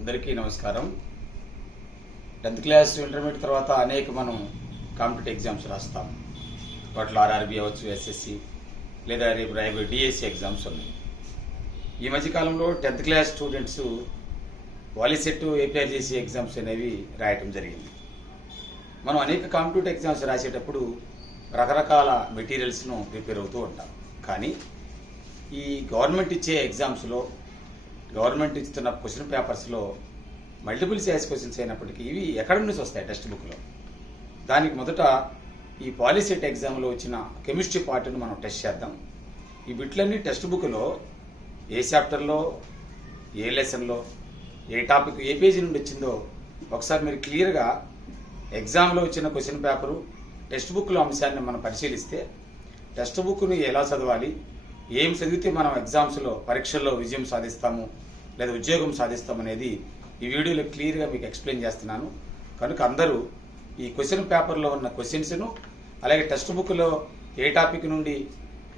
అందరికీ నమస్కారం. 10th class intermediate తర్వాత అనేక మనం కాంపిటేటివ్ ఎగ్జామ్స్ రాస్తాం. వాటిలో ఆర్ఆర్బీ అవ్వచ్చు, ఎస్ఎస్సి లేదా రేపు రాయబోయే డిఎస్సి ఎగ్జామ్స్ ఉన్నాయి. ఈ మధ్యకాలంలో 10th క్లాస్ స్టూడెంట్స్ వాలిసెట్, ఏపీఆర్జేసీ ఎగ్జామ్స్ అనేవి రాయటం జరిగింది. మనం అనేక కాంపిటేటివ్ ఎగ్జామ్స్ రాసేటప్పుడు రకరకాల మెటీరియల్స్ను ప్రిపేర్ అవుతూ ఉంటాం. కానీ ఈ గవర్నమెంట్ ఇచ్చే ఎగ్జామ్స్లో, గవర్నమెంట్ ఇస్తున్న క్వశ్చన్ పేపర్స్లో మల్టిపుల్ చాయిస్ క్వశ్చన్స్ అయినప్పటికీ ఇవి ఎక్కడి నుంచి వస్తాయి టెక్స్ట్ బుక్లో. దానికి మొదట ఈ పాలిసెట్ ఎగ్జామ్లో వచ్చిన కెమిస్ట్రీ పార్ట్ని మనం టెస్ట్ చేద్దాం. ఈ బిట్లన్నీ టెక్స్ట్ బుక్లో ఏ చాప్టర్లో, ఏ లెసన్లో, ఏ టాపిక్, ఏ పేజీ నుండి వచ్చిందో ఒకసారి మీరు క్లియర్గా ఎగ్జామ్లో వచ్చిన క్వశ్చన్ పేపరు, టెక్స్ట్ బుక్లో అంశాన్ని మనం పరిశీలిస్తే టెక్స్ట్ బుక్ను ఎలా చదవాలి, ఏం చదివితే మనం ఎగ్జామ్స్లో, పరీక్షల్లో విజయం సాధిస్తాము లేదా ఉద్యోగం సాధిస్తాము అనేది ఈ వీడియోలో క్లియర్గా మీకు ఎక్స్ప్లెయిన్ చేస్తున్నాను. కనుక అందరూ ఈ క్వశ్చన్ పేపర్లో ఉన్న క్వశ్చన్స్ను, అలాగే టెక్స్ట్ బుక్లో ఏ టాపిక్ నుండి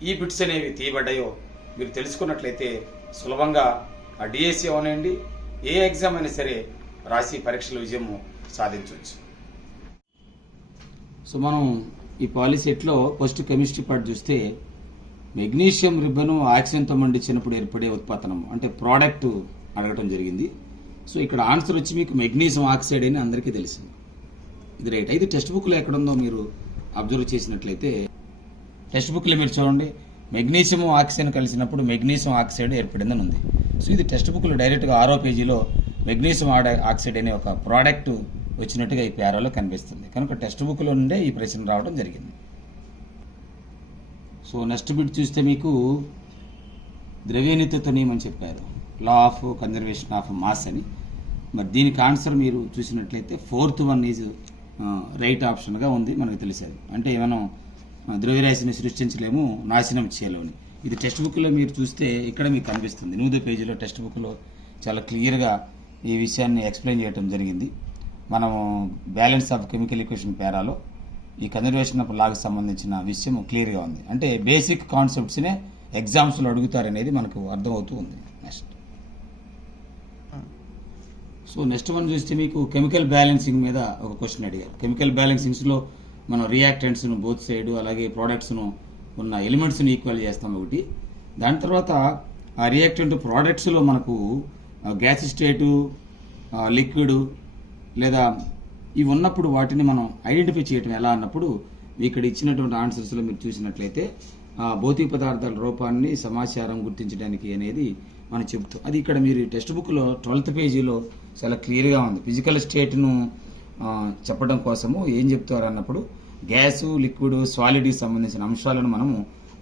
ఈ బిట్స్ అనేవి తీయబడ్డాయో మీరు తెలుసుకున్నట్లయితే సులభంగా ఆ డిఎస్సి అవనండి, ఏ ఎగ్జామ్ అయినా సరే రాసి పరీక్షల విజయం సాధించవచ్చు. సో మనం ఈ పాలిసెట్లో ఫస్ట్ కెమిస్ట్రీ పార్ట్ చూస్తే మెగ్నీషియం రిబ్బను ఆక్సిజన్తో మండించినప్పుడు ఏర్పడే ఉత్పత్తం అంటే ప్రోడక్ట్ అడగటం జరిగింది. సో ఇక్కడ ఆన్సర్ వచ్చి మీకు మెగ్నీషియం ఆక్సైడ్ అని అందరికీ తెలిసింది. ఇది రైట్. అయితే టెక్స్ట్ బుక్లో ఎక్కడుందో మీరు అబ్జర్వ్ చేసినట్లయితే టెక్స్ట్ బుక్లో మీరు చూడండి, మెగ్నీషియం ఆక్సిజన్ కలిసినప్పుడు మెగ్నీషియం ఆక్సైడ్ ఏర్పడిందని ఉంది. సో ఇది టెక్స్ట్ బుక్లో డైరెక్ట్గా 6వ పేజీలో మెగ్నీషియం ఆక్సైడ్ అనే ఒక ప్రోడక్ట్ వచ్చినట్టుగా ఈ పేరాలో కనిపిస్తుంది. కనుక టెక్స్ట్ బుక్లో నుండే ఈ ప్రశ్న రావడం జరిగింది. సో నెక్స్ట్ బిట్ చూస్తే మీకు ద్రవ్యనిత్యత నియమం చెప్పారు, law of conservation of mass అని. మరి దీనికి ఆన్సర్ మీరు చూసినట్లయితే 4th వన్ ఈజ్ రైట్ ఆప్షన్గా ఉంది. మనకు తెలిసేది అంటే మనం ద్రవ్యరాశిని సృష్టించలేము, నాశనం చేయలేము. ఇది టెక్స్ట్ బుక్లో మీరు చూస్తే ఇక్కడ మీకు కనిపిస్తుంది. 8వ పేజీలో టెక్స్ట్ బుక్లో చాలా క్లియర్గా ఈ విషయాన్ని ఎక్స్ప్లెయిన్ చేయడం జరిగింది. మనము బ్యాలెన్స్ ఆఫ్ కెమికల్ ఈక్వేషన్ పేరాలో ఈ కన్జర్వేషన్ ఆఫ్ లాకి సంబంధించిన విషయం క్లియర్గా ఉంది. అంటే బేసిక్ కాన్సెప్ట్స్నే ఎగ్జామ్స్లో అడుగుతారనేది మనకు అర్థమవుతూ ఉంది. సో నెక్స్ట్ వన్ చూస్తే మీకు కెమికల్ బ్యాలెన్సింగ్ మీద ఒక క్వశ్చన్ అడిగారు. కెమికల్ బ్యాలెన్సింగ్స్లో మనం రియాక్టెంట్స్ను బోత్ సైడ్, అలాగే ప్రోడక్ట్స్ను ఉన్న ఎలిమెంట్స్ని ఈక్వల్ చేస్తాం ఒకటి. దాని తర్వాత ఆ రియాక్టెంట్ ప్రోడక్ట్స్లో మనకు గ్యాస్ స్టేటు, లిక్విడ్ లేదా ఇవి ఉన్నప్పుడు వాటిని మనం ఐడెంటిఫై చేయటం ఎలా అన్నప్పుడు ఇక్కడ ఇచ్చినటువంటి ఆన్సర్స్లో మీరు చూసినట్లయితే భౌతిక పదార్థాల రూపాన్ని, సమాచారం గుర్తించడానికి అనేది మనం చెబుతాం. అది ఇక్కడ మీరు టెక్స్ట్ బుక్లో 12th పేజీలో చాలా క్లియర్గా ఉంది. ఫిజికల్ స్టేట్ను చెప్పడం కోసము ఏం చెప్తారు అన్నప్పుడు గ్యాసు, లిక్విడ్, సాలిడ్కి సంబంధించిన అంశాలను మనము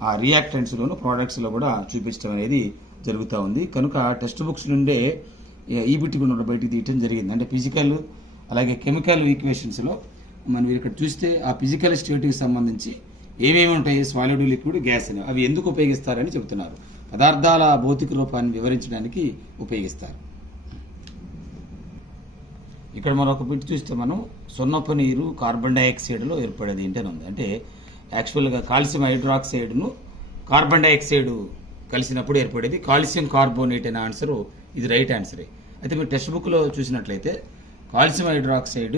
ఆ రియాక్టెంట్స్లోను, ప్రోడక్ట్స్లో కూడా చూపించడం అనేది జరుగుతూ ఉంది. కనుక టెక్స్ట్ బుక్స్ నుండే ఈ బిట్ కూడా బయటికి తీయటం జరిగింది. అంటే ఫిజికల్ అలాగే కెమికల్ ఈక్వేషన్స్లో మనం ఇక్కడ చూస్తే ఆ ఫిజికల్ స్టేట్కి సంబంధించి ఏమేమి ఉంటాయి, సాలిడ్, లిక్విడ్, గ్యాస్ అని, అవి ఎందుకు ఉపయోగిస్తారని చెబుతున్నారు. పదార్థాల భౌతిక రూపాన్ని వివరించడానికి ఉపయోగిస్తారు. ఇక్కడ మరొక బిట్ చూస్తే మనం సున్నపు నీరు కార్బన్ డైఆక్సైడ్లో ఏర్పడేది ఏంటని ఉంది. అంటే యాక్చువల్గా కాల్షియం హైడ్రాక్సైడ్ను కార్బన్ డైఆక్సైడ్ కలిసినప్పుడు ఏర్పడేది కాల్షియం కార్బోనేట్ అనే ఆన్సరు ఇది రైట్ ఆన్సరే. అయితే మీరు టెక్స్ట్ బుక్లో చూసినట్లయితే కాల్షియం హైడ్రాక్సైడ్,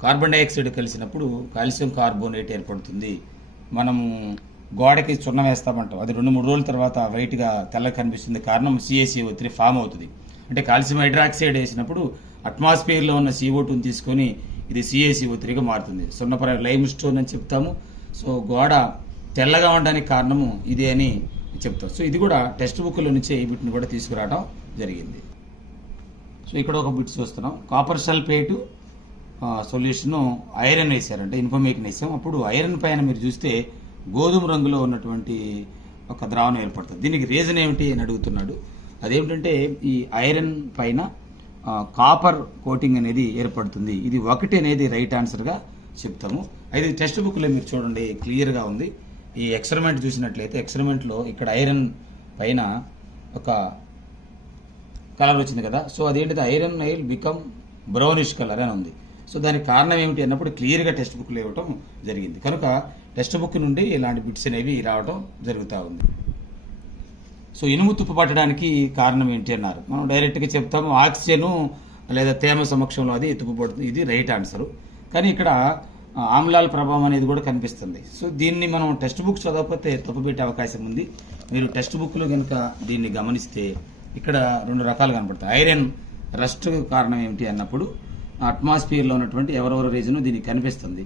కార్బన్ డైఆక్సైడ్ కలిసినప్పుడు కాల్షియం కార్బోనేట్ ఏర్పడుతుంది. మనము గోడకి చున్నం వేస్తామంటాం, అది 2-3 రోజుల తర్వాత వైట్గా తెల్లగా కనిపిస్తుంది. కారణం CaCO3 ఫామ్ అవుతుంది. అంటే కాల్షియం హైడ్రాక్సైడ్ వేసినప్పుడు అట్మాస్ఫియర్లో ఉన్న CO2ని తీసుకొని ఇది CaCO3గా మారుతుంది. సున్నపరాయి లైమ్ స్టోన్ అని చెప్తాము. సో గోడ తెల్లగా ఉండడానికి కారణము ఇదే అని చెప్తాం. సో ఇది కూడా టెక్స్ట్ బుక్లో నుంచే ఈ బిట్ని కూడా తీసుకురావడం జరిగింది. సో ఇక్కడ ఒక బిట్ చూస్తున్నాం, కాపర్ సల్ఫేటు సొల్యూషను ఐరన్ వేసారంటే ఇన్ఫర్మేషన్ వేసాం. అప్పుడు ఐరన్ పైన మీరు చూస్తే గోధుమ రంగులో ఉన్నటువంటి ఒక ద్రావణం ఏర్పడుతుంది. దీనికి రీజన్ ఏమిటి అని అడుగుతున్నాడు. అదేమిటంటే ఈ ఐరన్ పైన కాపర్ కోటింగ్ అనేది ఏర్పడుతుంది. ఇది 1 అనేది రైట్ ఆన్సర్గా చెప్తాము. అయితే టెక్స్ట్ బుక్లో మీరు చూడండి క్లియర్గా ఉంది. ఈ ఎక్స్పెరిమెంట్ చూసినట్లయితే ఎక్స్పెరిమెంట్లో ఇక్కడ ఐరన్ పైన ఒక కలర్ వచ్చింది కదా. సో అదేంటిది, iron nail become brownish colour అని ఉంది. సో దానికి కారణం ఏమిటి అన్నప్పుడు క్లియర్గా టెక్స్ట్ బుక్లో ఇవ్వటం జరిగింది. కనుక టెక్స్ట్ బుక్ నుండి ఇలాంటి బిట్స్ అనేవి రావడం జరుగుతూ ఉంది. సో ఇనుము తుప్పు పట్టడానికి కారణం ఏంటి అన్నారు. మనం డైరెక్ట్గా చెప్తాము ఆక్సిజన్ లేదా తేమ సమక్షంలో అది ఎత్తుకుపడుతుంది. ఇది రైట్ ఆన్సర్. కానీ ఇక్కడ ఆమ్లాల ప్రభావం అనేది కూడా కనిపిస్తుంది. సో దీన్ని మనం టెక్స్ట్ బుక్ చదవకపోతే తప్పు పెట్టే అవకాశం ఉంది. మీరు టెక్స్ట్ బుక్లో కనుక దీన్ని గమనిస్తే ఇక్కడ 2 రకాలు కనపడతాయి. ఐరన్ రస్ట్ కారణం ఏమిటి అన్నప్పుడు అట్మాస్ఫియర్లో ఉన్నటువంటి ఎవరెవరి రీజన్ దీనికి కనిపిస్తుంది.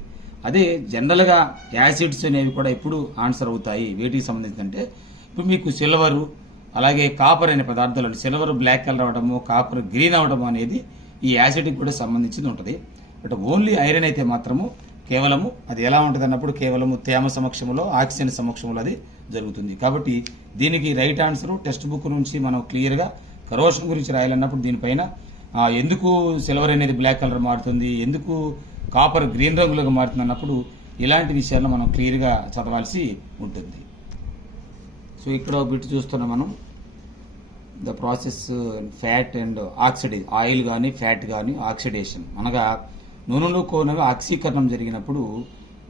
అదే జనరల్గా యాసిడ్స్ అనేవి కూడా ఎప్పుడు ఆన్సర్ అవుతాయి వేటికి సంబంధించి అంటే, ఇప్పుడు మీకు సిల్వరు అలాగే కాపర్ అనే పదార్థాలు, సిల్వర్ బ్లాక్ కలర్ అవడము, కాపర్ గ్రీన్ అవడము అనేది ఈ యాసిడ్కి కూడా సంబంధించింది ఉంటుంది. బట్ ఓన్లీ ఐరన్ అయితే మాత్రము కేవలము అది ఎలా ఉంటుంది అన్నప్పుడు కేవలము తేమ సమక్షంలో, ఆక్సిజన్ సమక్షంలో అది జరుగుతుంది. కాబట్టి దీనికి రైట్ ఆన్సర్ టెక్స్ట్ బుక్ నుంచి మనం క్లియర్గా కరోషన్ గురించి రాయాలన్నప్పుడు దీనిపైన ఎందుకు సిల్వర్ అనేది బ్లాక్ కలర్ మారుతుంది, ఎందుకు కాపర్ గ్రీన్ రంగులోకి మారుతుంది అన్నప్పుడు ఇలాంటి విషయాలను మనం క్లియర్గా చదవాల్సి ఉంటుంది. సో ఇక్కడ ఒక బిట్ చూస్తున్నాం మనం, the process fat and oxidase, oil కానీ ఫ్యాట్ కానీ ఆక్సిడేషన్ అనగా నూనెలు కోనలు ఆక్సీకరణం జరిగినప్పుడు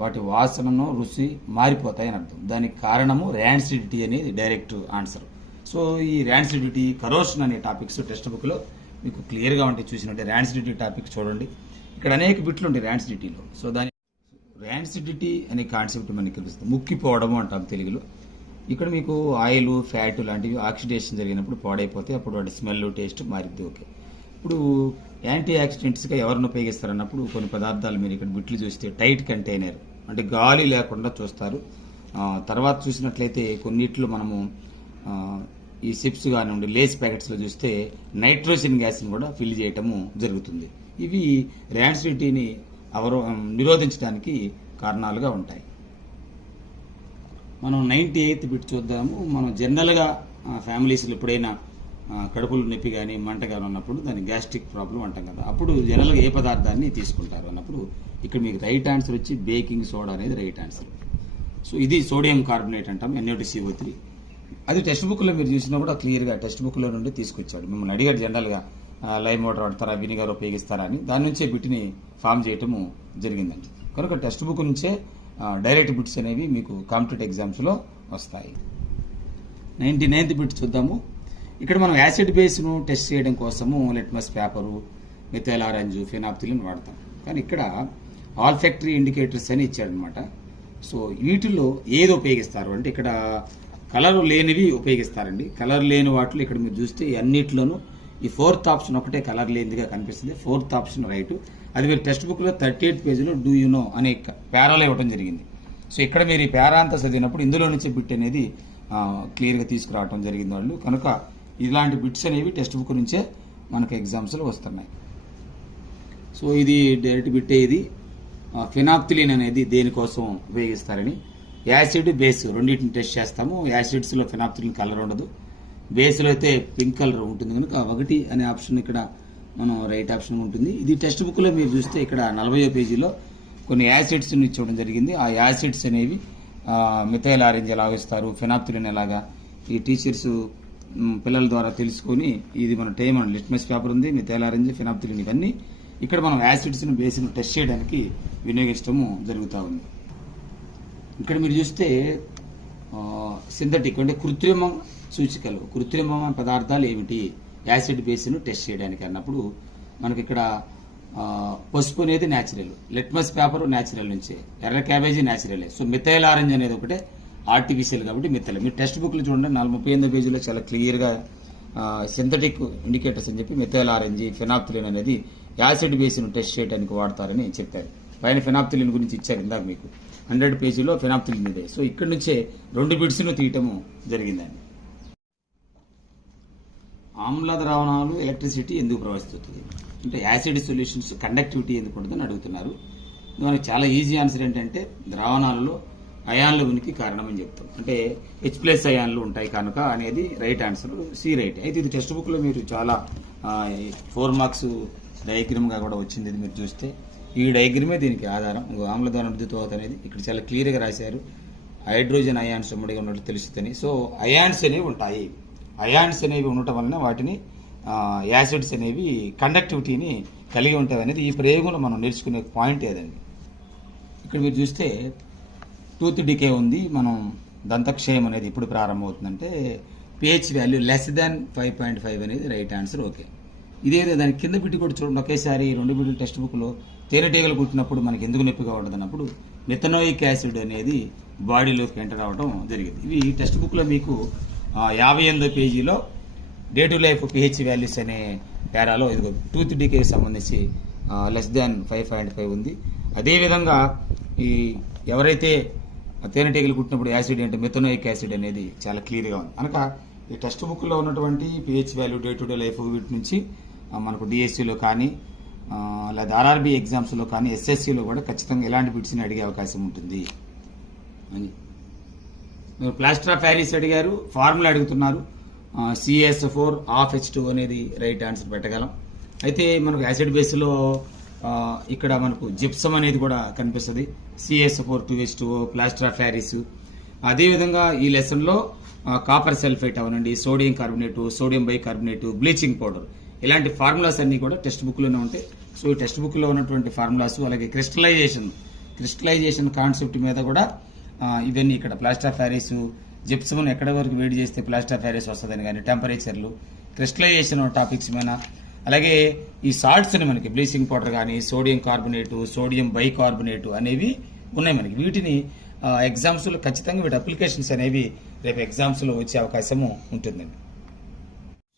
వాటి వాసనను రుచి మారిపోతాయని అర్థం. దానికి కారణము ర్యాన్సిడిటీ అనేది డైరెక్ట్ ఆన్సర్. సో ఈ ర్యాన్సిడిటీ, కరోషన్ అనే టాపిక్స్ టెక్స్ట్ బుక్లో మీకు క్లియర్గా ఉంటాయి. చూసినట్టే ర్యాన్సిడిటీ టాపిక్ చూడండి, ఇక్కడ అనేక బిట్లు ఉంటాయి ర్యాన్సిడిటీలో. సో దాని ర్యాన్సిడిటీ అనే కాన్సెప్ట్ మనకి తెలుస్తుంది, ముక్కిపోవడము అంటాం తెలుగులో. ఇక్కడ మీకు ఆయిల్ ఫ్యాట్ లాంటివి ఆక్సిడేషన్ జరిగినప్పుడు పాడైపోతే అప్పుడు వాటి స్మెల్ టేస్ట్ మారిద్ది. ఓకే, ఇప్పుడు యాంటీ ఆక్సిడెంట్స్గా ఎవరిని ఉపయోగిస్తారన్నప్పుడు కొన్ని పదార్థాలు మీరు ఇక్కడ బిట్లు చూస్తే టైట్ కంటైనర్ అంటే గాలి లేకుండా చూస్తారు. తర్వాత చూసినట్లయితే కొన్నిట్లో మనము ఈ సిప్స్ కానివ్వండి, లేస్ ప్యాకెట్స్లో చూస్తే నైట్రోజన్ గ్యాస్ని కూడా ఫిల్ చేయటము జరుగుతుంది. ఇవి ర్యాన్సిడిటీని నిరోధించడానికి కారణాలుగా ఉంటాయి. మనం 98th బిట్ చూద్దాము. మనం జనరల్గా ఫ్యామిలీస్లో ఎప్పుడైనా కడుపులు నొప్పి కానీ మంట కానీ ఉన్నప్పుడు దాన్ని గ్యాస్ట్రిక్ ప్రాబ్లం అంటాం కదా, అప్పుడు జనరల్గా ఏ పదార్థాన్ని తీసుకుంటారు అన్నప్పుడు ఇక్కడ మీకు రైట్ ఆన్సర్ వచ్చి బేకింగ్ సోడా అనేది రైట్ ఆన్సర్. సో ఇది సోడియం కార్బోనేట్ అంటాం, NaOH. అది టెక్స్ట్ బుక్లో మీరు చూసినా కూడా క్లియర్గా టెక్స్ట్ బుక్లో నుండి తీసుకొచ్చాడు. మిమ్మల్ని అడిగాడు జనరల్గా లైమ్ వాటర్ వాడతారా, వినిగర్ ఉపయోగిస్తారా అని. దాని నుంచే బిట్ని ఫామ్ చేయటము జరిగిందండి. కనుక టెక్స్ట్ బుక్ నుంచే డైరెక్ట్ బిట్స్ అనేవి మీకు కాంపిటేటివ్ ఎగ్జామ్స్లో వస్తాయి. 99th బిట్ చూద్దాము. ఇక్కడ మనం యాసిడ్ బేస్ను టెస్ట్ చేయడం కోసము లిట్మస్ పేపరు, మిథైల్ ఆరెంజ్, ఫినాప్థిలిన్ వాడతాం. కానీ ఇక్కడ ఆల్ఫాక్టరీ ఇండికేటర్స్ అని ఇచ్చాడనమాట. సో వీటిల్లో ఏది ఉపయోగిస్తారు అంటే ఇక్కడ కలర్ లేనివి ఉపయోగిస్తారండి. కలర్ లేని వాటిలో ఇక్కడ మీరు చూస్తే అన్నిట్లోనూ ఈ 4th ఆప్షన్ ఒకటే కలర్ లేనిదిగా కనిపిస్తుంది. 4th option right. అది మీరు టెక్స్ట్ బుక్లో 38th పేజీలో డూ యూ నో అనే పేరాలో ఇవ్వడం జరిగింది. సో ఇక్కడ మీరు ఈ పేరా అంతా చదివినప్పుడు ఇందులో నుంచి బిట్ అనేది క్లియర్గా తీసుకురావడం జరిగింది వాళ్ళు. కనుక ఇలాంటి బిట్స్ అనేవి టెక్స్ట్ బుక్ నుంచే మనకు ఎగ్జామ్స్లో వస్తున్నాయి. సో ఇది డైరెక్ట్ బిట్టే. ఇది ఫినాప్థిలిన్ అనేది దేనికోసం ఉపయోగిస్తారని, యాసిడ్ బేస్ రెండింటిని టెస్ట్ చేస్తాము. యాసిడ్స్లో ఫినాప్థిలిన్ కలర్ ఉండదు, బేస్లో అయితే పింక్ కలర్ ఉంటుంది. కనుక 1 అనే ఆప్షన్ ఇక్కడ మనం రైట్ ఆప్షన్ ఉంటుంది. ఇది టెక్స్ట్ బుక్లో మీరు చూస్తే ఇక్కడ 40వ పేజీలో కొన్ని యాసిడ్స్ని ఇచ్చడం జరిగింది. ఆ యాసిడ్స్ అనేవి మిథైల్ ఆరెంజ్ ఎలా ఇస్తారు, ఫినాప్థిలిన్ ఎలాగా ఈ టీచర్స్ పిల్లల ద్వారా తెలుసుకొని ఇది మన టైం లిట్మస్ పేపర్ ఉంది, మిథైల్ ఆరెంజ్, ఫినాప్థిలిన్ ఇవన్నీ ఇక్కడ మనం యాసిడ్స్ని బేస్ను టెస్ట్ చేయడానికి వినియోగించడము జరుగుతూ ఉంది. ఇక్కడ మీరు చూస్తే సింథటిక్ అంటే కృత్రిమ సూచికలు, కృత్రిమ పదార్థాలు ఏమిటి యాసిడ్ బేస్ను టెస్ట్ చేయడానికి అన్నప్పుడు మనకి ఇక్కడ పసుపు అనేది న్యాచురల్, లిట్మస్ పేపర్ న్యాచురల్ నుంచే, ఎర్ర క్యాబేజీ న్యాచురలే. సో మిథైల్ ఆరెంజ్ అనేది ఒకటే ఆర్టిఫిషియల్ కాబట్టి మిథైల్. మీరు టెక్స్ట్ బుక్లు చూడండి 38వ పేజీలో చాలా క్లియర్గా సింథటిక్ ఇండికేటర్స్ అని చెప్పి మిథైల్ ఆరెంజ్, ఫినాప్థిలిన్ అనేది యాసిడ్ బేస్ను టెస్ట్ చేయడానికి వాడతారని చెప్పారు. పైన ఫినాప్థిలిన్ గురించి ఇచ్చారు ఇందాక మీకు 100 పేజీలో ఫినాప్థిలిన్ ఇదే. సో ఇక్కడ నుంచే 2 బిట్స్ను తీయటము జరిగిందండి. ఆమ్ల ద్రావణాలు ఎలక్ట్రిసిటీ ఎందుకు ప్రవహిస్తుంది అంటే యాసిడ్ సొల్యూషన్స్ కండక్టివిటీ ఎందుకు ఉంటుందని అడుగుతున్నారు. మనకి చాలా ఈజీ ఆన్సర్ ఏంటంటే ద్రావణాలలో అయాన్ల ఉనికి కారణమని చెప్తాం. అంటే H+ అయాన్లు ఉంటాయి కనుక అనేది రైట్ ఆన్సర్, సి రైట్. అయితే ఇది టెక్స్ట్ బుక్లో మీరు చాలా 4 మార్క్స్ డయాగ్రామ్గా కూడా వచ్చింది. ఇది మీరు చూస్తే ఈ డయాగ్రమే దీనికి ఆధారం. ఆమ్ల ద్రావణ విద్యుత్ అనేది ఇక్కడ చాలా క్లియర్గా రాశారు. హైడ్రోజన్ అయాన్స్ ఉమ్మడిగా ఉన్నట్టు తెలుస్తుంది. సో అయాన్స్ అనేవి ఉంటాయి. అయాన్స్ అనేవి ఉండటం వలన వాటిని యాసిడ్స్ అనేవి కండక్టివిటీని కలిగి ఉంటాయి అనేది ఈ ప్రయోగంలో మనం నేర్చుకునే పాయింట్ ఏదండి. ఇక్కడ మీరు చూస్తే టూత్ డికే ఉంది. మనం దంతక్షయం అనేది ఎప్పుడు ప్రారంభమవుతుందంటే pH వాల్యూ less than 5.5 అనేది రైట్ ఆన్సర్. ఓకే, ఇదే దాని కింద బిట్టి కూడా చూడండి, ఒకేసారి 2 బిడ్డలు టెక్స్ట్ బుక్లో తేనెటీగలు కుట్టినప్పుడు మనకి ఎందుకు నొప్పిగా ఉంటుంది అన్నప్పుడు మెథనోయిక్ యాసిడ్ అనేది బాడీలోకి ఎంటర్ అవ్వడం జరిగింది. ఇవి టెక్స్ట్ బుక్లో మీకు 58వ పేజీలో day to life pH values అనే పేరాలో ఇదిగో టూత్ డీకేకి సంబంధించి <5.5 ఉంది. అదేవిధంగా ఈ ఎవరైతే తేనెటీగలు కుట్టినప్పుడు యాసిడ్ అంటే మెథనోయిక్ యాసిడ్ అనేది చాలా క్లియర్గా ఉంది. కనుక ఈ టెక్స్ట్ బుక్లో ఉన్నటువంటి pH value day to day life వీటి నుంచి మనకు డిఎస్సిలో కానీ లేదా ఆర్ఆర్బీ ఎగ్జామ్స్లో కానీ ఎస్ఎస్సిలో కూడా ఖచ్చితంగా ఎలాంటి బిట్స్ని అడిగే అవకాశం ఉంటుంది అని. మీరు ప్లాస్టర్ ఆఫ్ ప్యారిస్ అడిగారు, ఫార్ములా అడుగుతున్నారు. CaS4 H2 అనేది రైట్ ఆన్సర్ పెట్టగలం. అయితే మనకు యాసిడ్ బేస్లో ఇక్కడ మనకు జిప్సమ్ అనేది కూడా కనిపిస్తుంది. CaS4 2H2O, plaster of Paris. అదేవిధంగా ఈ లెసన్లో కాపర్ సల్ఫేట్ అవనండి, sodium carbonate, sodium bicarbonate, bleaching powder ఇలాంటి ఫార్ములాస్ అన్నీ కూడా టెక్స్ట్ బుక్లోనే ఉంటాయి. సో ఈ టెక్స్ట్ బుక్లో ఉన్నటువంటి ఫార్ములాస్ అలాగే క్రిస్టలైజేషన్ కాన్సెప్ట్ మీద కూడా ఇవన్నీ ఇక్కడ ప్లాస్టర్ ఆఫ్ ప్యారిస్ జిప్సమ్ ఎక్కడ వరకు వేడి చేస్తే ప్లాస్టర్ ఆఫ్ ప్యారిస్ వస్తుందని కానీ టెంపరేచర్లు క్రిస్టలైజేషన్ టాపిక్స్ మీద అలాగే ఈ సాల్ట్స్ని మనకి బ్లీచింగ్ పౌడర్ కానీ సోడియం కార్బోనేటు సోడియం బైకార్బోనేటు అనేవి ఉన్నాయి మనకి. వీటిని ఎగ్జామ్స్లో ఖచ్చితంగా వీటి అప్లికేషన్స్ అనేవి రేపు ఎగ్జామ్స్లో వచ్చే అవకాశము ఉంటుందండి.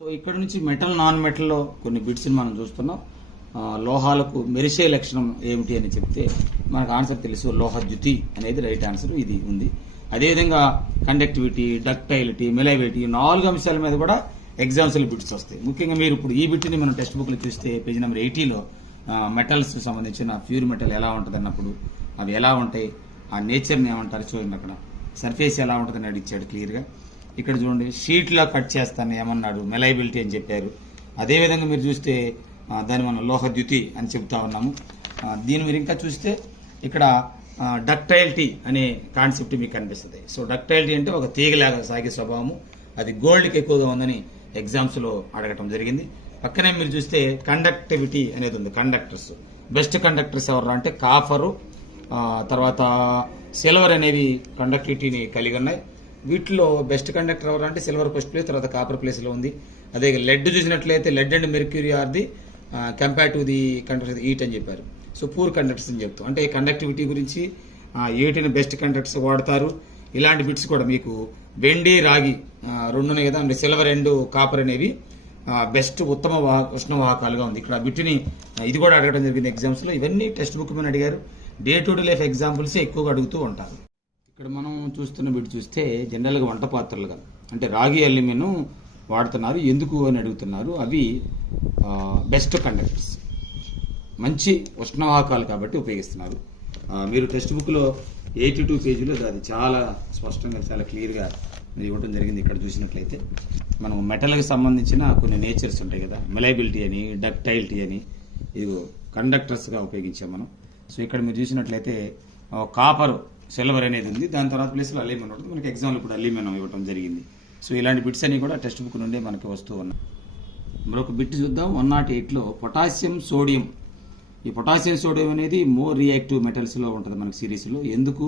సో ఇక్కడ నుంచి మెటల్ నాన్ మెటల్లో కొన్ని బిట్స్ని మనం చూస్తున్నాం. లోహాలకు మెరిసే లక్షణం ఏమిటి అని చెప్తే మనకు ఆన్సర్ తెలుసు, లోహద్యుతి అనేది రైట్ ఆన్సర్ ఇది ఉంది. అదేవిధంగా కండక్టివిటీ, డక్టైలిటీ, మెలైవిటీ 4 అంశాల మీద కూడా ఎగ్జామ్స్లో బిట్స్ వస్తాయి. ముఖ్యంగా మీరు ఇప్పుడు ఈ బిట్ని మనం టెక్స్ట్ బుక్లో చూస్తే పేజ్ నెంబర్ 80లో మెటల్స్ సంబంధించిన ప్యూర్ మెటల్ ఎలా ఉంటుంది అన్నప్పుడు అవి ఎలా ఉంటాయి, ఆ నేచర్ని ఏమంటారు చూడండి. అక్కడ సర్ఫేస్ ఎలా ఉంటుందని అడిగాడు క్లియర్గా. ఇక్కడ చూడండి షీట్లో కట్ చేస్తాను ఏమన్నాడు, మెలైబిలిటీ అని చెప్పారు. అదేవిధంగా మీరు చూస్తే దాన్ని మనం లోహద్యుతి అని చెప్తా ఉన్నాము. దీని మీరు ఇంకా చూస్తే ఇక్కడ డక్టైలిటీ అనే కాన్సెప్ట్ మీకు కనిపిస్తుంది. సో డక్టైలిటీ అంటే ఒక తీగలాగా సాగే స్వభావము, అది గోల్డ్కి ఎక్కువగా ఉందని ఎగ్జామ్స్లో అడగటం జరిగింది. పక్కనే మీరు చూస్తే కండక్టివిటీ అనేది ఉంది. కండక్టర్స్ బెస్ట్ కండక్టర్స్ ఎవరు అంటే కాఫరు, తర్వాత సిల్వర్ అనేవి కండక్టివిటీని కలిగి ఉన్నాయి. వీటిలో బెస్ట్ కండక్టర్ ఎవరు అంటే సిల్వర్ ఫస్ట్ ప్లేస్, తర్వాత కాపర్ ప్లేస్లో ఉంది. అదే లెడ్ చూసినట్లయితే lead and mercury are the compare to the conductors heat అని చెప్పారు. సో పూర్ కండక్టర్స్ అని చెప్తాం. అంటే కండక్టివిటీ గురించి ఏటిని బెస్ట్ కండక్టర్స్ వాడతారు. ఇలాంటి బిట్స్ కూడా మీకు వెండి రాగి రెండునే కదా, అంటే సిల్వర్ అండ్ కాపర్ అనేవి బెస్ట్ ఉత్తమ ఉష్ణవాహకాలుగా ఉంది. ఇక్కడ బిట్ని ఇది కూడా అడగడం జరిగింది ఎగ్జామ్స్లో. ఇవన్నీ టెక్స్ట్ బుక్ మీద అడిగారు. Day to day life examples ఎక్కువగా అడుగుతూ ఉంటారు. ఇక్కడ మనం చూస్తున్న బిట్ చూస్తే జనరల్గా వంట పాత్రలుగా అంటే రాగి అల్యూమినియం వాడుతున్నారు, ఎందుకు అని అడుగుతున్నారు. అవి బెస్ట్ కండక్టర్స్, మంచి ఉష్ణవాహకాలు కాబట్టి ఉపయోగిస్తున్నారు. మీరు టెక్స్ట్ బుక్లో 82 పేజీలో అది చాలా స్పష్టంగా చాలా క్లియర్గా ఇవ్వడం జరిగింది. ఇక్కడ చూసినట్లయితే మనం మెటల్కి సంబంధించిన కొన్ని నేచర్స్ ఉంటాయి కదా, మెలైబిలిటీ అని, డక్టైలిటీ అని, ఇది కండక్టర్స్గా ఉపయోగించాం మనం. సో ఇక్కడ మీరు చూసినట్లయితే కాపర్, సిల్వర్ అనేది ఉంది, దాని తర్వాత ప్లేస్లో అల్యూమినియం ఉంటుంది. మనకి ఎగ్జామ్లో ఇప్పుడు అల్యూమినియం ఇవ్వడం జరిగింది. సో ఇలాంటి బిట్స్ అన్ని కూడా టెక్స్ట్ బుక్ నుండే మనకి వస్తూ ఉన్నాయి. మరొక బిట్ చూద్దాం. 108లో పొటాషియం సోడియం. ఈ పొటాషియం సోడియం అనేది మోర్ రియాక్టివ్ మెటల్స్లో ఉంటుంది మనకి సిరీస్లో. ఎందుకు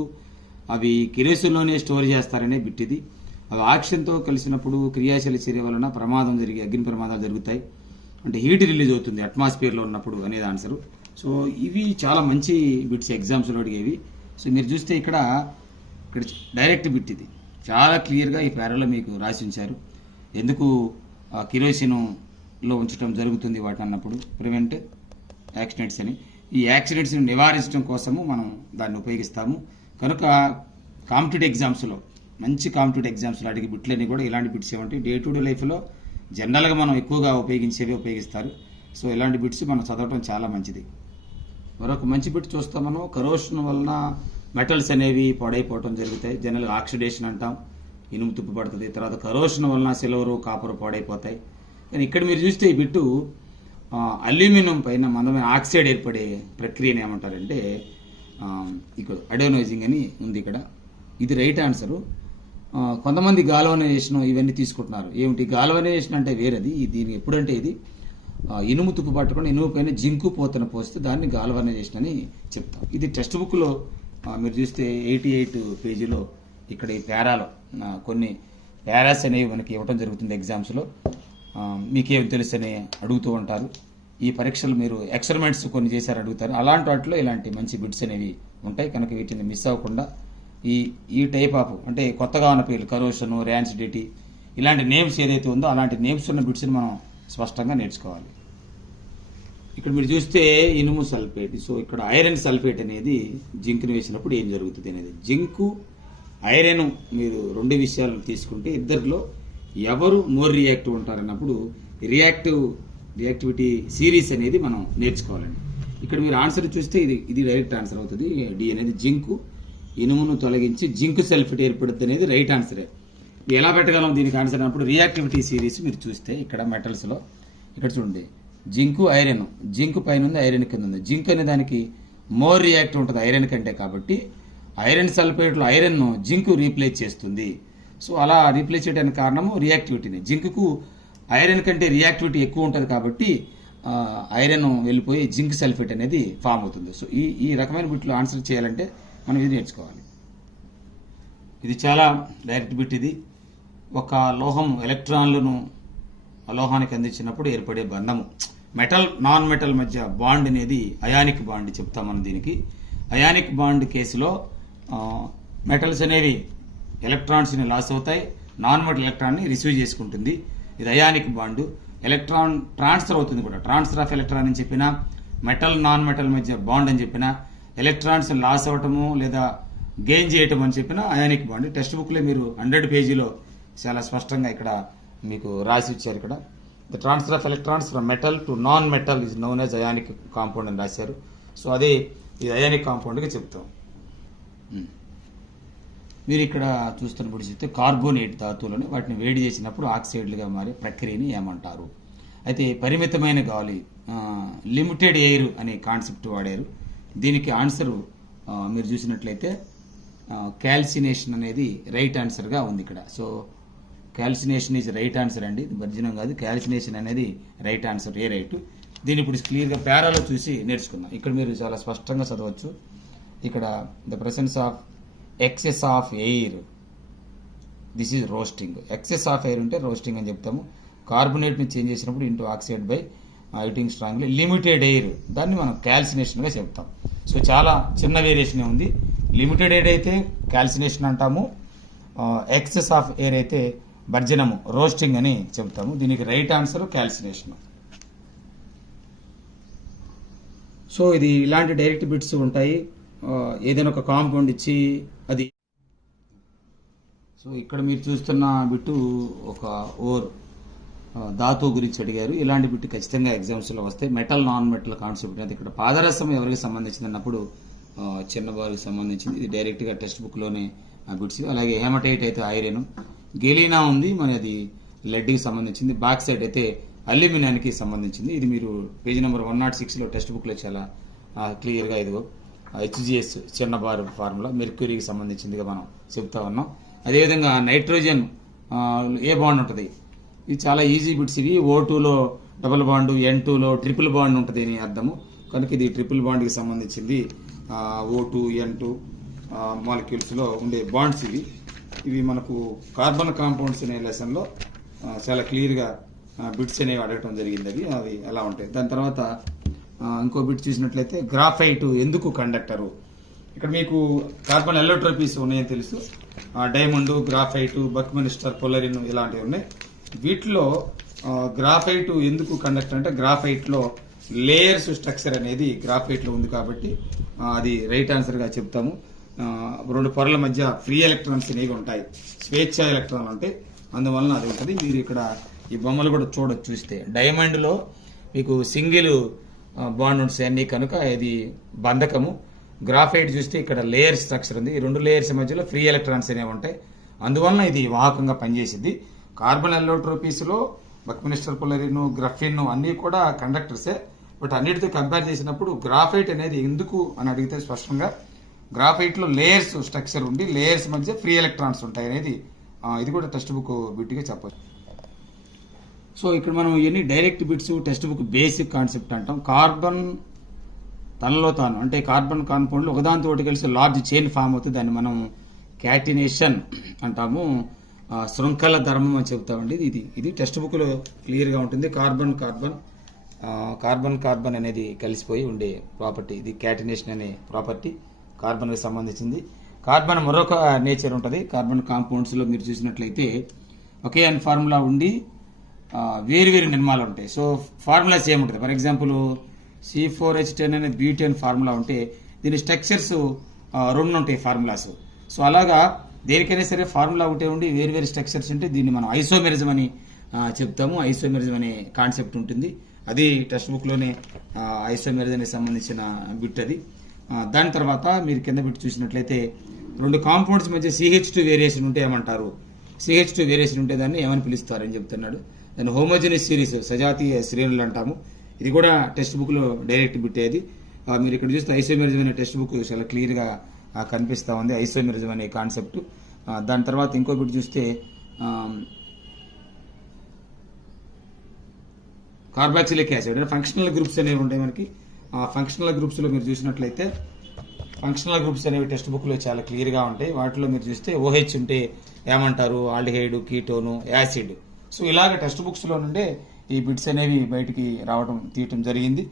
అవి కిరోసిన్లోనే స్టోర్ చేస్తారనే బిట్ ఇది. అవి ఆక్సిజన్తో కలిసినప్పుడు క్రియాశీల చర్య వలన ప్రమాదం జరిగి అగ్ని ప్రమాదాలు జరుగుతాయి, అంటే హీట్ రిలీజ్ అవుతుంది అట్మాస్ఫియర్లో ఉన్నప్పుడు అనేది ఆన్సరు. సో ఇవి చాలా మంచి బిట్స్ ఎగ్జామ్స్లో అడిగేవి. సో మీరు చూస్తే ఇక్కడ డైరెక్ట్ బిట్ ఇది చాలా క్లియర్గా ఈ పేరాలో మీకు రాసి ఉంచారు. ఎందుకు కిరోసిన్లో ఉంచడం జరుగుతుంది వాటి అన్నప్పుడు ప్రివెంట్ యాక్సిడెంట్స్ అని. ఈ యాక్సిడెంట్స్ని నివారించడం కోసము మనం దాన్ని ఉపయోగిస్తాము. కనుక కాంపిటేటివ్ ఎగ్జామ్స్లో మంచి కాంపిటేటివ్ ఎగ్జామ్స్లో అడిగే బిట్లన్నీ కూడా ఇలాంటి బిట్స్ ఏమంటే డే టు డే లైఫ్లో జనరల్గా మనం ఎక్కువగా ఉపయోగిస్తారు. సో ఇలాంటి బిట్స్ మనం చదవడం చాలా మంచిది. మరొక మంచి బిట్ చూస్తాం మనం. కరోషన్ వలన మెటల్స్ అనేవి పాడైపోవడం జరుగుతాయి. జనరల్గా ఆక్సిడేషన్ అంటాం, ఇనుము తుప్పు పడుతుంది. తర్వాత కరోషన్ వలన సిల్వరు కాపరు పాడైపోతాయి. కానీ ఇక్కడ మీరు చూస్తే ఈ బిట్టు అల్యూమినియం పైన మందమైన ఆక్సైడ్ ఏర్పడే ప్రక్రియని ఏమంటారంటే ఇక్కడ అడోనైజింగ్ అని ఉంది. ఇక్కడ ఇది రైట్ ఆన్సరు. కొంతమంది గాల్వనైజేషన్ ఇవన్నీ తీసుకుంటున్నారు. ఏమిటి గాల్వనైజేషన్ అంటే వేరేది. దీనికి ఎప్పుడంటే ఇది ఇనుము తుప్పు పట్టకుండా ఇనుము పైన జింకు పోతన పోస్తే దాన్ని గాల్వనైజేషన్ అని చెప్తాం. ఇది టెక్స్ట్ బుక్లో మీరు చూస్తే 88 పేజీలో ఇక్కడ ఈ పేరాలో కొన్ని పేరాస్ అనేవి మనకి ఇవ్వడం జరుగుతుంది ఎగ్జామ్స్లో. మీకేం తెలుసని అడుగుతూ ఉంటారు. ఈ పరీక్షలు మీరు ఎక్స్పెరిమెంట్స్ కొన్ని చేశారు అడుగుతారు. అలాంటి వాటిలో ఇలాంటి మంచి బిట్స్ అనేవి ఉంటాయి. కనుక వీటిని మిస్ అవ్వకుండా ఈ టైప్ ఆఫ్ అంటే కొత్తగా ఉన్న పేర్లు కరోషన్, ర్యాన్సిడిటీ ఇలాంటి నేమ్స్ ఏదైతే ఉందో అలాంటి నేమ్స్ ఉన్న బిట్స్ని మనం స్పష్టంగా నేర్చుకోవాలి. ఇక్కడ మీరు చూస్తే ఇనుము సల్ఫేట్. సో ఇక్కడ ఐరన్ సల్ఫేట్ అనేది జింక్ని వేసినప్పుడు ఏం జరుగుతుంది అనేది. జింకు ఐరన్ మీరు రెండు విషయాలు తీసుకుంటే ఇద్దరిలో ఎవరు మోర్ రియాక్టివ్ ఉంటారన్నప్పుడు రియాక్టివిటీ సిరీస్ అనేది మనం నేర్చుకోవాలండి. ఇక్కడ మీరు ఆన్సర్ చూస్తే ఇది డైరెక్ట్ ఆన్సర్ అవుతుంది. డి అనేది జింకు ఇనుమును తొలగించి జింక్ సల్ఫేట్ ఏర్పడుతుంది అనేది రైట్ ఆన్సరే. ఎలా పెట్టగలం దీనికి ఆన్సర్ అన్నప్పుడు రియాక్టివిటీ సిరీస్ మీరు చూస్తే ఇక్కడ మెటల్స్లో ఇక్కడ చూడండి జింకు ఐరన్, జింక్ పైన ఉంది ఐరన్ కింద ఉంది. జింక్ అనే దానికి మోర్ రియాక్టివ్ ఉంటుంది ఐరన్ కంటే, కాబట్టి ఐరన్ సల్ఫేట్లో ఐరన్ జింక్ రీప్లేస్ చేస్తుంది. సో అలా రీప్లేస్ చేయడానికి కారణము రియాక్టివిటీని. జింక్కు ఐరన్ కంటే రియాక్టివిటీ ఎక్కువ ఉంటుంది కాబట్టి ఐరన్ వెళ్ళిపోయి జింక్ సల్ఫేట్ అనేది ఫామ్ అవుతుంది. సో ఈ రకమైన బిట్లు ఆన్సర్ చేయాలంటే మనం ఇది నేర్చుకోవాలి. ఇది చాలా డైరెక్ట్ బిట్. ఇది ఒక లోహం ఎలక్ట్రాన్లను అలోహానికి అందించినప్పుడు ఏర్పడే బంధము. మెటల్ నాన్ మెటల్ మధ్య బాండ్ అనేది అయానిక్ బాండ్ చెప్తాం మనం దీనికి. అయానిక్ బాండ్ కేసులో మెటల్స్ అనేవి ఎలక్ట్రాన్స్ని లాస్ అవుతాయి, నాన్ మెటల్ ఎలక్ట్రాన్ని రిసీవ్ చేసుకుంటుంది. ఇది అయానిక్ బాండ్. ఎలక్ట్రాన్ ట్రాన్స్ఫర్ అవుతుంది కూడా. ట్రాన్స్ఫర్ ఆఫ్ ఎలక్ట్రాన్ అని చెప్పినా, మెటల్ నాన్ మెటల్ మధ్య బాండ్ అని చెప్పినా, ఎలక్ట్రాన్స్ లాస్ అవటము లేదా గెయిన్ చేయటం అని చెప్పినా అయానిక్ బాండ్. టెక్స్ట్ బుక్లో మీరు 100 పేజీలో చాలా స్పష్టంగా ఇక్కడ మీకు రాసి ఇచ్చారు. ఇక్కడ the transfer of electrons from metal to non metal is known as ionic compound అని రాశారు. సో అదే ఇది అయానిక్ కాంపౌండ్గా చెప్తాం. మీరు ఇక్కడ చూస్తున్నప్పుడు చూస్తే కార్బోనేట్ ధాతువులను వాటిని వేడి చేసినప్పుడు ఆక్సైడ్లుగా మారే ప్రక్రియని ఏమంటారు? అయితే పరిమితమైన గాలి లిమిటెడ్ ఎయిర్ అనే కాన్సెప్ట్ వాడారు. దీనికి ఆన్సరు మీరు చూసినట్లయితే క్యాల్సినేషన్ అనేది రైట్ ఆన్సర్గా ఉంది ఇక్కడ. So calcination is right answer అండి, ఇది వర్జనం కాదు. క్యాల్సినేషన్ అనేది రైట్ ఆన్సర్, ఏ రైట్. దీన్ని ఇప్పుడు క్లియర్గా పేరాలో చూసి నేర్చుకుందాం. ఇక్కడ మీరు చాలా స్పష్టంగా చదవచ్చు. ఇక్కడ the presence of excess of air, this is roasting. Excess of air ఉంటే రోస్టింగ్ అని చెప్తాము. కార్బోనేట్ని చేంజ్ చేసినప్పుడు into oxide by heating strongly. Limited air దాన్ని మనం క్యాల్సినేషన్గా చెప్తాం. సో చాలా చిన్న వేరియేషన్ ఉంది. లిమిటెడ్ ఎయిర్ అయితే క్యాల్సినేషన్ అంటాము, ఎక్సెస్ ఆఫ్ ఎయిర్ అయితే భర్జనము రోస్టింగ్ అని చెప్తాము. దీనికి రైట్ ఆన్సర్ క్యాల్సినేషన్. సో ఇది ఇలాంటి డైరెక్ట్ బిట్స్ ఉంటాయి. ఏదైనా ఒక కాంపౌండ్ ఇచ్చి అది. సో ఇక్కడ మీరు చూస్తున్న బిట్టు ఒక ఓర్ ధాతువు గురించి అడిగారు. ఇలాంటి బిట్టు ఖచ్చితంగా ఎగ్జామ్స్లో వస్తాయి. మెటల్ నాన్ మెటల్ కాన్సెప్ట్ అయితే ఇక్కడ పాదరసం ఎవరికి సంబంధించింది అన్నప్పుడు చిన్నవారికి సంబంధించింది. ఇది డైరెక్ట్గా టెక్స్ట్ బుక్లోనే బిట్స్. అలాగే హెమటైట్ అయితే ఐరన్, గెలీనా ఉంది మరి అది లెడ్కి సంబంధించింది. బాక్సైట్ అయితే అల్యూమినియానికి సంబంధించింది. ఇది మీరు పేజీ నెంబర్ 106లో టెక్స్ట్ బుక్లో చాలా క్లియర్గా ఇదిగో హెచ్జిఎస్ చిన్న బార్ ఫార్ములా మెర్క్యూరీకి సంబంధించిందిగా మనం చెప్తా ఉన్నాం. అదేవిధంగా నైట్రోజన్ ఏ బాండ్ ఉంటుంది, ఇది చాలా ఈజీ బిట్స్. ఇవి O2లో డబుల్ బాండ్, N2లో ట్రిపుల్ బాండ్ ఉంటుంది అని అర్థము. కనుక ఇది ట్రిపుల్ బాండ్కి సంబంధించింది. O2 N2 మాలిక్యూల్స్లో ఉండే బాండ్స్ ఇవి మనకు కార్బన్ కాంపౌండ్స్ అనే లెసన్లో చాలా క్లియర్గా బిట్స్ అనేవి అడగటం జరిగింది. అవి అలా ఉంటాయి. దాని తర్వాత ఇంకో బిట్ చూసినట్లయితే గ్రాఫైట్ ఎందుకు కండక్టరు. ఇక్కడ మీకు కార్బన్ ఎల్లోట్రోపీస్ ఉన్నాయని తెలుసు. డైమండ్, గ్రాఫైట్, బక్మినిస్టర్, పొలరిన్ ఇలాంటివి ఉన్నాయి. వీటిలో గ్రాఫైట్ ఎందుకు కండక్టర్ అంటే గ్రాఫైట్లో లేయర్స్ స్ట్రక్చర్ అనేది గ్రాఫైట్లో ఉంది కాబట్టి అది రైట్ ఆన్సర్గా చెప్తాము. రెండు పొరల మధ్య ఫ్రీ ఎలక్ట్రాన్స్ అనేవి ఉంటాయి, స్వేచ్ఛ ఎలక్ట్రాన్లు ఉంటాయి, అందువలన అది ఉంటుంది. మీరు ఇక్కడ ఈ బొమ్మలు కూడా చూడొచ్చు. చూస్తే డైమండ్లో మీకు సింగిల్ బాండ్ ఉంటాయి అన్ని, కనుక ఇది బంధకము. గ్రాఫైట్ చూస్తే ఇక్కడ లేయర్ స్ట్రక్చర్ ఉంది. ఈ రెండు లేయర్స్ మధ్యలో ఫ్రీ ఎలక్ట్రాన్స్ అనేవి ఉంటాయి, అందువలన ఇది వాహకంగా పనిచేసింది. కార్బన్ ఎల్లోట్రోపీస్లో బక్మినిస్టర్, పొలరిన్, గ్రఫిన్ అన్నీ కూడా కండక్టర్సే. బట్ అన్నిటితో కంపేర్ చేసినప్పుడు గ్రాఫైట్ అనేది ఎందుకు అని అడిగితే స్పష్టంగా గ్రాఫైట్లో లేయర్స్ స్ట్రక్చర్ ఉండి లేయర్స్ మధ్య ఫ్రీ ఎలక్ట్రాన్స్ ఉంటాయి అనేది ఇది కూడా టెక్స్ట్ బుక్ బిట్గా చెప్పచ్చు. సో ఇక్కడ మనం ఎన్ని direct bits text book basic concept అంటాం. కార్బన్ తనలో తాను అంటే కార్బన్ కాంపౌండ్లు ఒకదానితో కలిసి లార్జ్ చైన్ ఫామ్ అవుతుంది, దాన్ని మనం క్యాటినేషన్ అంటాము. శృంఖల ధర్మం అని చెప్తామండి. ఇది టెక్స్ట్ బుక్లో క్లియర్గా ఉంటుంది. కార్బన్ అనేది కలిసిపోయి ఉండే ప్రాపర్టీ. ఇది క్యాటినేషన్ అనే ప్రాపర్టీ కార్బన్కి సంబంధించింది. కార్బన్ మరొక నేచర్ ఉంటుంది. కార్బన్ కాంపౌండ్స్లో మీరు చూసినట్లయితే ఒకే అన్ ఫార్ములా ఉండి వేరు నిర్మాలు ఉంటాయి. సో ఫార్ములా సేమ్ ఉంటుంది. ఫర్ ఎగ్జాంపుల్ C4H10 అనేది బ్యూటేన్ ఫార్ములా ఉంటే దీని స్ట్రక్చర్స్ రెండు ఉంటాయి ఫార్ములాస్. సో అలాగా దేనికైనా సరే ఫార్ములా ఒకటే ఉండి వేరు స్ట్రక్చర్స్ ఉంటే దీన్ని మనం ఐసోమెరిజం అని చెప్తాము. ఐసోమెరిజం అనే కాన్సెప్ట్ ఉంటుంది. అది టెక్స్ట్ బుక్లోనే ఐసోమెరిజంకి సంబంధించిన బిట్ అది. దాని తర్వాత మీరు కింద బిట్ చూసినట్లయితే రెండు కాంపౌండ్స్ మధ్య CH2 వేరియేషన్ ఉంటే ఏమంటారు? CH2 వేరియేషన్ ఉంటే దాన్ని ఏమని పిలుస్తారని చెప్తున్నాడు. దాన్ని హోమోజెనియస్ సిరీస్, సజాతీయ శ్రేణులు అంటాము. ఇది కూడా టెక్స్ట్ బుక్లో డైరెక్ట్ బిట్ అది. మీరు ఇక్కడ చూస్తే ఐసోమెరిజం అనే టెక్స్ట్ బుక్ చాలా క్లియర్గా కనిపిస్తూ ఉంది, ఐసోమెరిజం అనే కాన్సెప్ట్. దాని తర్వాత ఇంకో బిట్ చూస్తే కార్బాక్సిలిక్ యాసిడ్ అంటే ఫంక్షనల్ గ్రూప్స్ అనేవి ఉంటాయి మనకి. ఫంక్షనల్ గ్రూప్స్లో మీరు చూసినట్లయితే ఫంక్షనల్ గ్రూప్స్ అనేవి టెక్స్ట్ బుక్లో చాలా క్లియర్గా ఉంటాయి. వాటిలో మీరు చూస్తే OH ఉంటే ఏమంటారు? Aldehyde, ketone, acid. సో ఇలాగ టెక్స్ట్ బుక్స్లో నుండే ఈ బిట్స్ అనేవి బయటికి తీయటం జరిగింది.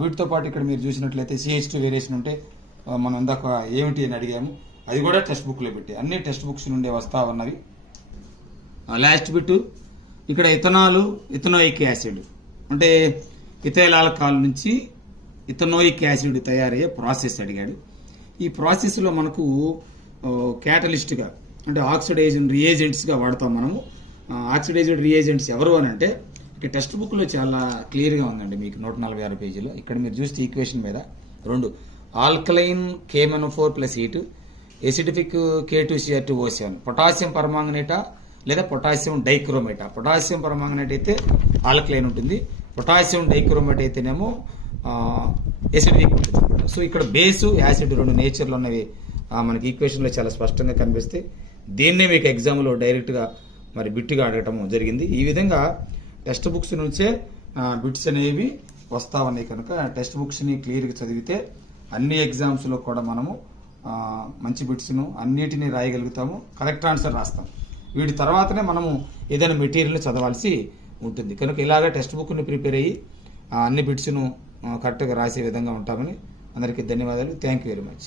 వీటితో పాటు ఇక్కడ మీరు చూసినట్లయితే CH2 వేరియేషన్ ఉంటే మనం ఇందాక ఏమిటి అని అడిగాము, అది కూడా టెక్స్ట్ బుక్లో పెట్టి అన్ని టెక్స్ట్ బుక్స్ నుండే వస్తా ఉన్నవి. లాస్ట్ బిట్ ఇక్కడ ఇథనోయిక్ యాసిడ్ అంటే ఇథైల్ ఆల్కహాల్ నుంచి ఇథనోయిక్ యాసిడ్ తయారయ్యే ప్రాసెస్ అడిగాడు. ఈ ప్రాసెస్లో మనకు క్యాటలిస్ట్గా అంటే ఆక్సిడైజ్డ్ రియేజెంట్స్గా వాడతాం మనము. ఆక్సిడైజ్డ్ రియేజెంట్స్ ఎవరు అని అంటే ఇక్కడ టెక్స్ట్ బుక్లో చాలా క్లియర్గా ఉందండి మీకు 146 పేజీలో. ఇక్కడ మీరు చూస్తే ఈక్వేషన్ మీద రెండు alkaline K-4 + E2 ఎసిడిఫిక్ K2Cr2O7 potassium పరమాంగనేటా లేదా పొటాషియం డైక్రోమేటా. పొటాషియం పరమాంగనేట్ అయితే ఆల్కలైన్ ఉంటుంది, పొటాషియం డైక్రోమేట్ అయితేనేమో ఎసిడిక్ ఉంటుంది. సో ఇక్కడ బేసు యాసిడ్ రెండు నేచర్లు ఉన్నవి మనకి ఈక్వేషన్లో చాలా స్పష్టంగా కనిపిస్తే దీన్నే మీకు ఎగ్జామ్లో డైరెక్ట్గా మరి బిట్గా అడగటం జరిగింది. ఈ విధంగా టెక్స్ట్ బుక్స్ నుంచే బిట్స్ అనేవి వస్తా ఉన్నాయి కనుక టెక్స్ట్ బుక్స్ని క్లియర్గా చదివితే అన్ని ఎగ్జామ్స్లో కూడా మనము మంచి బిట్స్ను అన్నిటినీ రాయగలుగుతాము, కరెక్ట్ ఆన్సర్ రాస్తాం. వీటి తర్వాతనే మనము ఏదైనా మెటీరియల్ చదవాల్సి ఉంటుంది. కనుక ఇలాగ టెక్స్ట్ బుక్ని ప్రిపేర్ అయ్యి అన్ని బిట్స్ను కరెక్ట్గా రాసే విధంగా ఉంటామని అందరికీ ధన్యవాదాలు. Thank you very much.